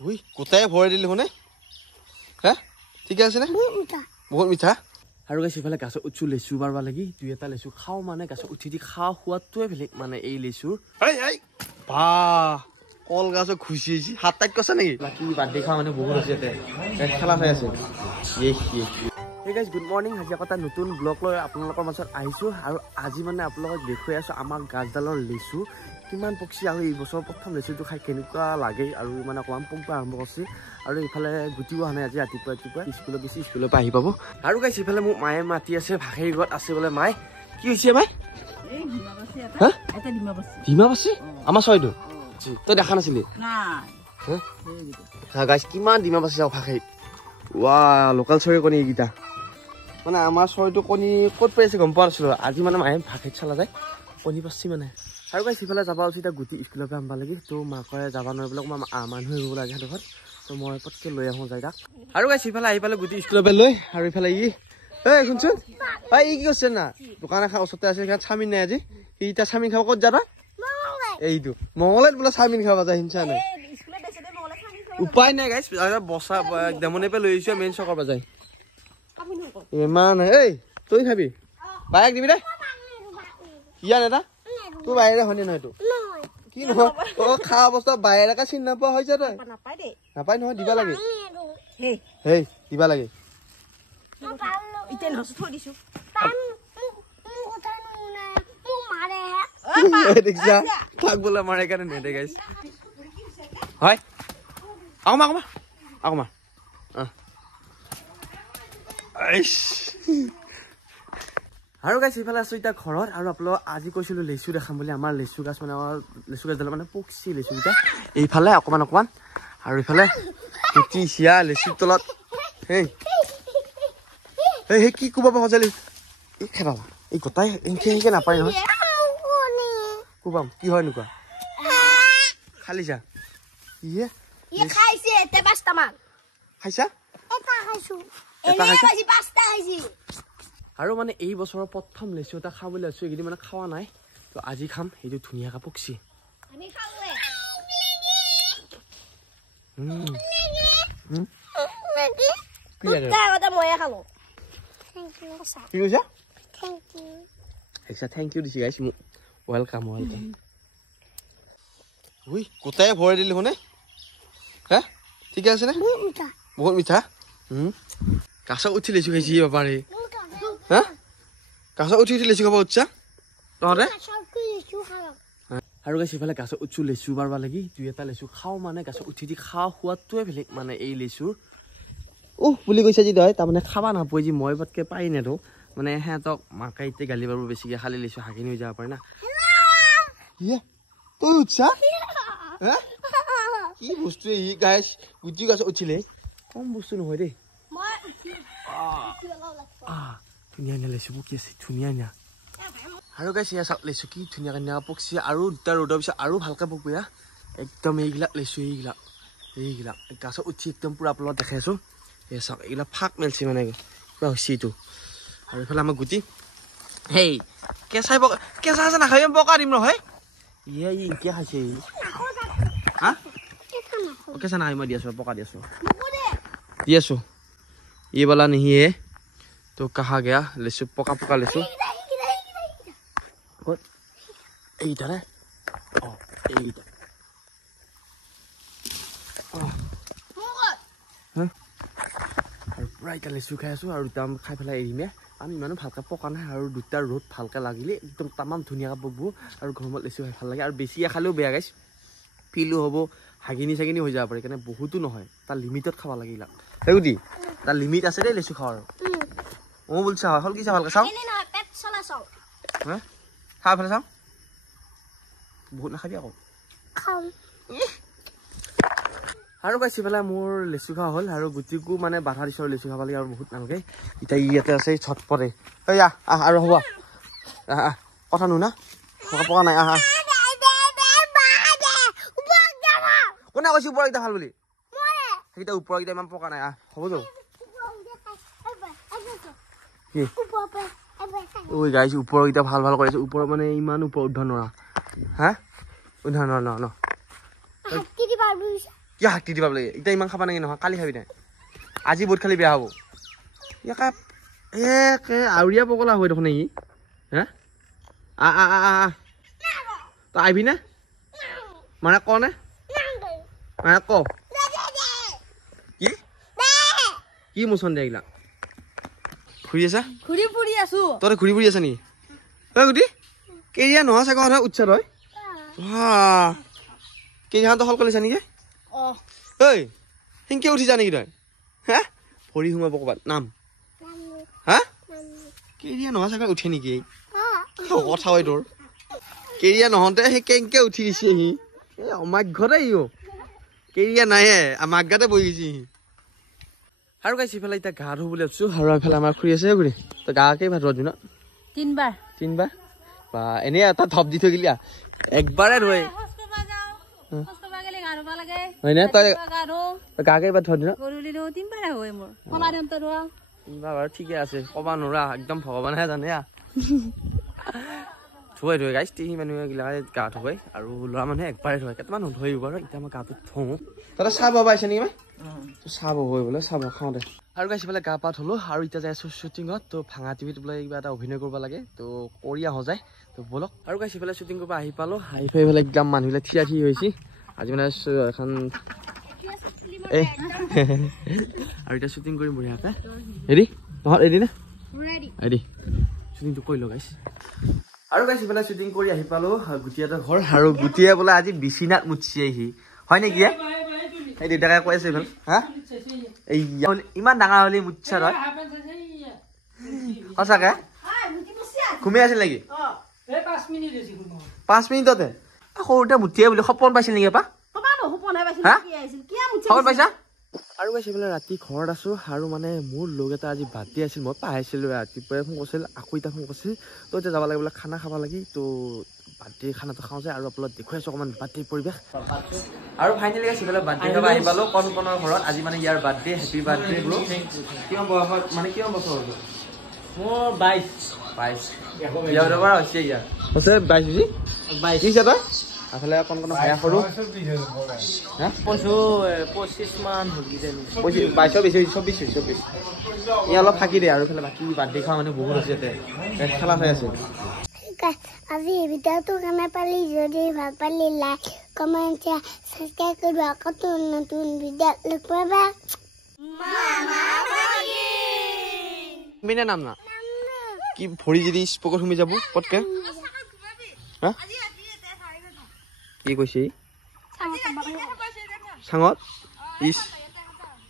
উই কোটাই ভৰাই দিলি হনে হা ঠিকে আছে নে বহুত মিঠা আৰু গাইছ ইফালে গাছ উঠু লেচু বাৰবা লাগি দুই এটা লেচু খাও মানে গাছ উঠি দি খাও হোৱাটোৱে বেলেগ মানে এই লেচুৰ বা কল গাছ খুচি আহিছে হাত টাইট কৈছে নেকি বাকী বাৰ্থডে খোৱা মানে বহুত আছে ইয়াতে খেলা চাই আছে Hey guys, good morning. আজি এটা নতুন ব্লগ লৈ আপোনালোকৰ মাজত আহিছো আৰু আজি মানে আপোনালোকক দেখুৱাই আছো আমাৰ গাছডালৰ লেচু কিমান পক্ষী আৰু এই বছৰ প্ৰথম লেচুটো খাই কেনেকুৱা লাগে আৰু মানে অকমান পম্পা আৰম্ভ কৰিছে আৰু ইফালে গুটিও আনে আজি ৰাতিপুৱা স্কুলত গৈছে স্কুলৰ পৰা আহি পাব আৰু গাইছ ইফালে মোক মায়ে মাতি আছে ভাখেৰি ঘৰত আছে বোলে মায়ে কি হৈছে মাই এই ডিমা বাছি আমাৰ ছয়টো তই দেখা নাছিলি না গাইছ কিমান ডিমা বাছি যাও ভাখেৰি ৱা লোকাল চৰি কণী এইকেইটা মানে আমাৰ ছয়টো কণী ক'ত পাইছে গম পোৱা নাছিলো আজি মানে মায়ে ভাখেৰিত চালা যায় কণী পাচ্ছি মানে আৰু গাইছ সিফালে যাব উচিত গুটি স্কুলৰ পৰা আনবা লাগি তো মাকে যাব নোৱাৰিবলৈ মানুহ আহিব লাগে সিহঁতৰ তো মই পটকে লৈ আহোঁ যাই তাক আৰু গাইছ সিফালে আহি পালে গুটি স্কুলৰ পৰা লৈ আৰু ইফালে শুনচোন ই কি কৈছে না দোকান এখন ওচৰতে আছে সেইখন চাওমিন নাই আজি সি এতিয়া চাওমিন খাব ক'ত যাবা এইটো মঙলাইত বোলে চাওমিন খাব যায় হিংসা নাই উপায় নাই গাইছ বসা ডেমনে পে লৈ আহিছো মেইন চকৰ পৰা যায় ইমান এই তই খাবি বাইক দিবি দে ইয়াৰ এটা তোৰ বাহিৰে হনি নহয় এইটো কি নহয় তই খা অৱস্থা বাহিৰে চিন নাপোৱা হৈছে তই নাপায় নহয় দিবা লাগে হেই দিবা লাগে থাক বোলে মাৰে কাৰণে নেদে গাইছ হয় আকমা আৰু গাইছ ইফালে আছো এতিয়া ঘৰত আৰু আপোনালোক আজি কৈছিলো লেচু দেখাম বুলি আমাৰ লেচু গাছ মানে আমাৰ লেচু গাছডাল মানে পকছি লেচুকেইটা এইফালে অকমান আৰু ইফালে কুটি চিয়া লেচুৰ তলত হেই কি কোবা সজালি খেলাবা এই গোটাই এনেকে নাপায় নহয় কোবাম কি হয় এনেকুৱা খালি যা আৰু মানে এই বছৰৰ প্ৰথম লেচু এটা খাবলৈ আছো এইকেইদিন মানে খোৱা নাই তো আজি খাম সেইটো ধুনীয়াকে পকছি থেংক ইউ দিছি গাইছ মোক ৱেলকাম উই কোটাই ভৰাই দিলি হনে হা ঠিকে আছে নে বহুত মিঠা কাছত উঠি লেচু খাইছি বাপাৰে হা কাছত উঠি লেচু খাব উঠছা তহঁতে আৰু গাইছ ইফালে গাছত উঠছো লেচু বাৰবা লাগি দুই এটা লেচু খাও মানে গাছত উঠি দি খাও সোৱাদটোৱে বেলেগ মানে এই লেচুৰ বুলি কৈছে যি তই তাৰমানে খাবা নাপাই যি মই পটকে পাই নেদো মানে সিহঁতক মাকে এতিয়া গালি পাব বেছিকে খালি লেচু হাকিনি হৈ যাব পাৰে না তই উঠছা কি বস্তু গাইছ গুটি গাছ উঠিলে কম বস্তু নহয় দেই ধুনীয়া ধুনীয়া লেচু পকি আছে ধুনীয়া ধুনীয়া আৰু গাইছ এয়া চাওক লেচু কি ধুনীয়া ধুনীয়া পকছি আৰু দুটা ৰ'দৰ পিছত আৰু ভালকে পকব একদম এইবিলাক লেচু এইবিলাক গাছত উঠি একদম পুৰা আপোনালোক দেখাই আছো এয়া চাওক এইবিলাক ফাক মেলছি মানে কিবা হৈছে এইটো আৰু এইফালে আমাৰ গুটি হেই কেঁচা আছে নাখাবি পকা দিম নহয় ইকে খাইছে হা কেঁচা নাখাবি মই দি আছো পকা দি আছো ये वाला नहीं है तो कहा गया लेसु पका लेसु এইটা পুৰা এতিয়া লেচু খাই আছো আৰু দুটা খাই পেলাই এৰিমে আমি ইমানো ভালকে পকা নাই আৰু দুটা ৰ'দ ভালকে লাগিলে একদম তামাম ধুনীয়াকে পকব আৰু গৰমত লেচু খাই ভাল লাগে আৰু বেছিয়ে খালেও বেয়া গাইছ ফিলো হ'ব হাগিনি চাগিনি হৈ যাব পাৰে কাৰণে বহুতো নহয় তাৰ লিমিটত খাব লাগে এইবিলাক সেইগুটি তাৰ লিমিট আছে দেই লেচু খাৱাৰ বলছা হল কি চা ভালকে চাও খা ফেলে চাও বহুত নাখাবি আকৌ আৰু গাইছ পেলাই মোৰ লেচু খোৱা হ'ল আৰু গুটিকো মানে বাধা দিছোঁ লেচু খাব লাগে আৰু বহুত নালাগে এতিয়া ইয়াতে আছে ছটপটে আৰু হ'ব কথা নো না পকা নাই কোনে কৈছে ওপৰকেইটা ভাল বুলি সেইকেইটা ওপৰকেইটা ইমান পকা নাই হ'ব যো ঐ গাইছ ওপৰকেইটা ভাল কৰিছে ওপৰত মানে ইমান ওপৰ উদ্ধ নোৱাৰা হা উদ্ধ নোৱাৰা ন কি শাক্তি দিবা লাগে এতিয়া ইমান খাবা নাকি নহয় কালি খাবি নাই আজি বহুত খালি বেয়া হ'ব ইয়াকা আউৰীয়া পগলা হৈ দেখোন নেকি হা তই আহিবি নে মানে ক নে মানে ক কি মোচন দিয়া এইগিলা ঘূৰি আছা ঘূৰি ফুৰি আছো তই ঘূৰি ফুৰি আছা নেকি ঐ গুটি কেৰিয়া নহয় চাগে কথা উচ্চাৰ হয় কেৰিয়াখনতো হল কৰিছা নেকি ঐ সেনকে উঠিছা নেকি তই হা ভৰি সোমাব ক'ৰবাত নাম হা কেৰিয়া নহয় চাগে উঠে নেকি কথা হয় তোৰ কেৰিয়া নহওঁতে সেই কেংকে উঠি দিছে সি অমাঘতে ই কেৰিয়া নাহে আমাৰ গাতে বহি গৈছে সি আৰু গাইছে ইফালে এতিয়া গা ধুওঁ বুলি ভাবিছো আৰু এইফালে আমাৰ খুৰী আছে ঘূৰি তই গা কেই ভাত ধোৱা ন তিনবাৰ বা এনেই এটা ধপ দি থৈ গিলি একবাৰে ধুৱে হয় নে তই গা কেই ভাত ধোৱা তিনবাৰ বাৰু ঠিকে আছে কবা নোৱাৰা একদম ভগৱানেহে জানে ধুৱাই গাইছ তিনি মানুহে গা ধুৱাই আৰু ল'ৰা মানুহে একবাৰে ধুৱাই কেইটামান নধুৱাই বাৰু এতিয়া মই গাটো ধুওঁ তই চাহ ববা আহিছে নেকি চাহ বব বোলে চাহ খাওঁ দে আৰু গাইছে বোলে গা পা ধুলো আৰু এতিয়া যাই আছো শ্বুটিঙত তো ভাঙা টিভিত বোলে কিবা এটা অভিনয় কৰিব লাগে তো কৰি আহোঁ যায় তো বলক আৰু গাইছে বোলে শ্বুটিং কৰিব আহি পালো আহি পাই পেলাই একদম মানুহবিলাক থিয়া থি হৈছে আজি মানে এখন আৰু এতিয়া শ্বুটিং কৰিম বঢ়িয়াকৈ হেৰি নহয় ৰেডি নে ৰেডি শ্বুটিংটো কৰি লগাইছ আৰু গাইছে বোলে শ্বুটিং কৰি আহি পালো গুটিয়াতৰ ঘৰ আৰু গুটিয়ে বোলে আজি বিচিনাত মুচি আহি হয় নেকি এই দেউতাকে কৈ আছে এইফালে হা এই ইমান ডাঙৰ হলি মুচ্ছা তই সঁচাকে ঘুমি আছিল নেকি 5 মিনিটতে সৰুতে মুঠিয়ে বুলি সপোন পাইছিল নেকি এপা সপোন পাইছা আৰু গাইছে বোলে ৰাতি ঘৰত আছো আৰু মানে মোৰ লগ এটা আজি বাৰ্থডে আছিল মই পাহৰিছিলো ৰাতিপুৱাই ফোন কৰিছিল আকৌ এতিয়া ফোন কৰিছিল তো এতিয়া যাব লাগে বোলে খানা খাব লাগি তো বাৰ্থডে খানাটো খাওঁ যে আৰু আপোনাক দেখুৱাই আছো অকণমান বাৰ্থডে পৰিৱেশ আৰু ফাইনেলি গাইছে বোলে বাৰ্থডে খাব আহি পালো কণৰ ঘৰত আজি মানে ইয়াৰ বাৰ্থডে হেপী বাৰ্থডে ব্ৰো কিমান বয়সত মানে কিমান বছৰ হ'ল মোৰ 22 ইয়াৰ পৰা হৈছে ইয়াৰ আছে 22 হৈছে তই আফালে কোন ভায়া সৰু হা 25 মান হলি জানো 22 ই অলপ থাকি দে আৰু খালি বাকি বাৰ্থডে খাওয়া মানে বহুত আছে তে খেলা চাই আছে আজি ভিডিওটো কেনে পালি যদি ভাল পালি লাইক কমেন্ট সাবস্ক্রাইব করবা কত নতুন ভিডিও লগ পাবা মামা ভাগি মিনা নাম না কি ভৰি যদি স্পকত হুমি যাব পটকে হা কি কৈছে সাঙত ইস